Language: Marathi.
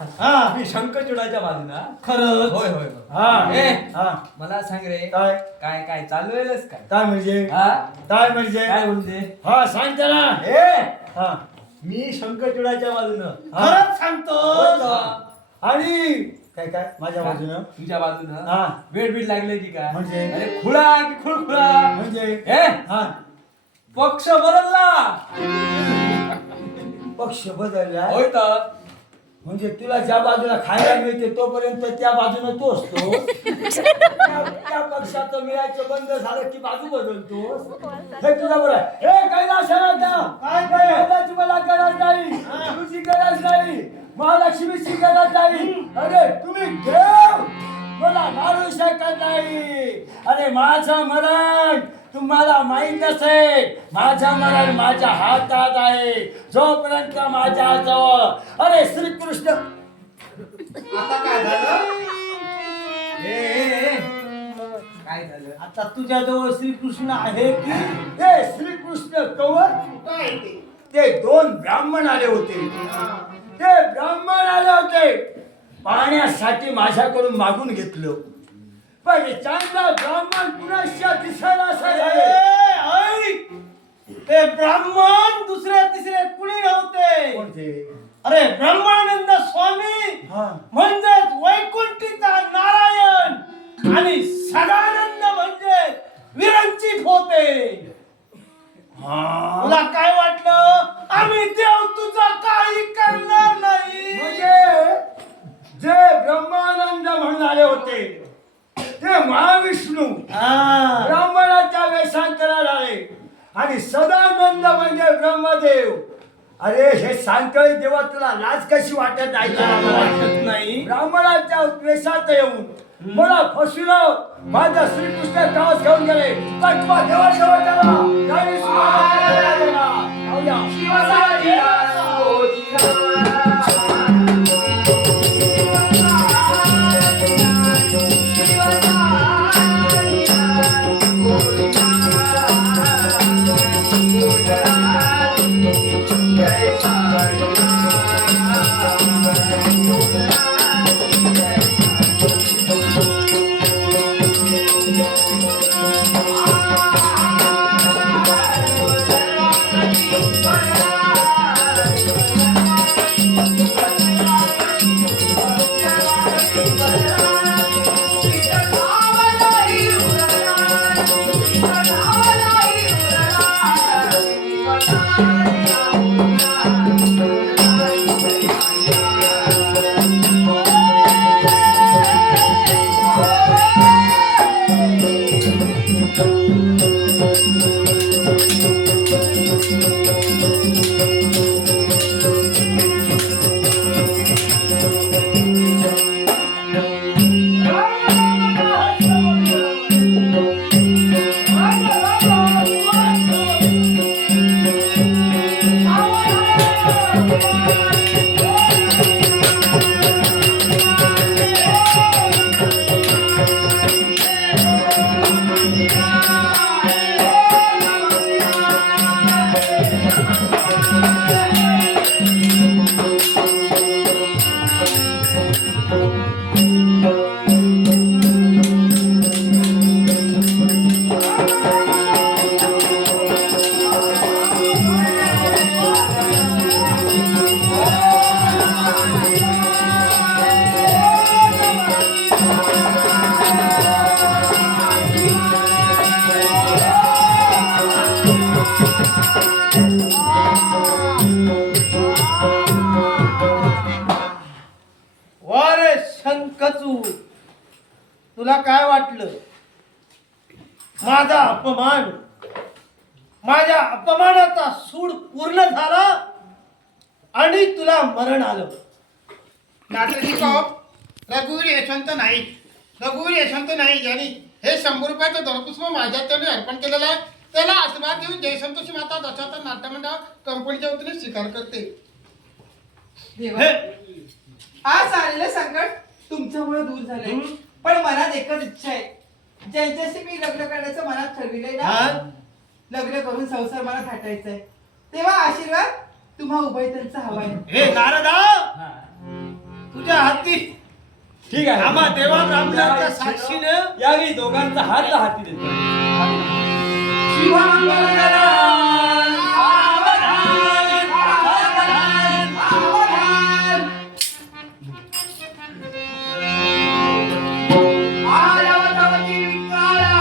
मी शंखचूडाच्या बाजूला. खरंच? होय होय मला सांग रे, काय काय काय चालू आहेस काय? काय म्हणजे हा काय म्हणजे काय बोलते? हा सांग त्याला हा मी शंखचूडाच्या बाजूनं. खरंच सांगतो. होय का? आणि काय काय माझ्या बाजूनं तुझ्या बाजूनं हा वेट बीट लागले की काय? म्हणजे? अरे खुळा की खुळखुळा म्हणजे हा पक्ष बदलला. पक्ष बदलला होय तर म्हणजे तुला ज्या बाजूला खायला मिळते तोपर्यंत त्या बाजूने तो असतो त्या पक्षाचं मिळायचं बंद झालं की बाजू बदलतोस. हे तुझा बरोबर आहे. हे कैलास काय काय मला गरज नाही, तुझी गरज नाही, महालक्ष्मीची गरज नाही. अरे तुम्ही देव मला मारू शकत नाही. अरे माझं मरण तुम्हाला माहित नसेल. माझं मरण माझ्या हातात आहे. जोपर्यंत माझ्या जवळ अरे श्रीकृष्ण आता काय झालं? काय झालं? आता तुझ्याजवळ श्रीकृष्ण आहे की? हे श्रीकृष्ण कवर काय ते दोन ब्राह्मण आले होते. ते ब्राह्मण आले होते पाण्यासाठी माझ्याकडून मागून घेतलं. पण हे चांगला ब्राह्मण पुन्हा दिसायला असा झाले. ऐक, ते ब्राह्मण दुसरे तिसरे कुणी नव्हते. कोणते? अरे ब्रह्मानंद स्वामी हा. म्हणजेच वैकुंठीचा नारायण आणि सदानंद म्हणजे विरंचित होते. हा. तुला काय वाटलं आम्ही देव तुझा काही करणार नाही? म्हणजे जे ब्रह्मानंद म्हणून आले होते ते महाविष्णू हा. ब्राह्मणाच्या वेशांतरात आले आणि सदानंद म्हणजे ब्रह्मदेव. अरे हे सांगतोय देवा तुला लाज कशी वाटत नाही का? वाटत नाही. ब्राह्मणाच्या वेशात येऊन मला फसविलं. माझा श्रीकृष्ण कास घेऊन गेले. कटवा देवाजवळ गेला. जय श्रीराम. जाऊया. वारे शंखचू, तुला काय वाटलं? माझ्या अपमानाचा सूड पूर्ण झाला आणि तुला मरण आलं. रघुवीर यशवंत नाईक यांनी हे 100 रुपयाचं धनपुष्प माझ्या त्याने अर्पण केलेलं आहे. त्याला आशीर्वाद देऊन जयसंतोषी माता दशावतार नाट्यमंडळ कंपनीच्या वतीने स्वीकार करते. आज आलेलं संकट तुमच्यामुळे दूर झालंय. पण मनात एकच इच्छा आहे, ज्यांच्याशी मी लग्न करण्याचं मनात ठरविलंय ना, लग्न करून संसार मला थाटायचा आहे. तेव्हा आशीर्वाद तुम्हा उभयतांचा हवाय. हे नारदा, हाती ठीक आहे आम्हा देवा ब्राह्मणाच्या साक्षीनं यावेळी दोघांचा हात हाती देतो आरावतावती काळा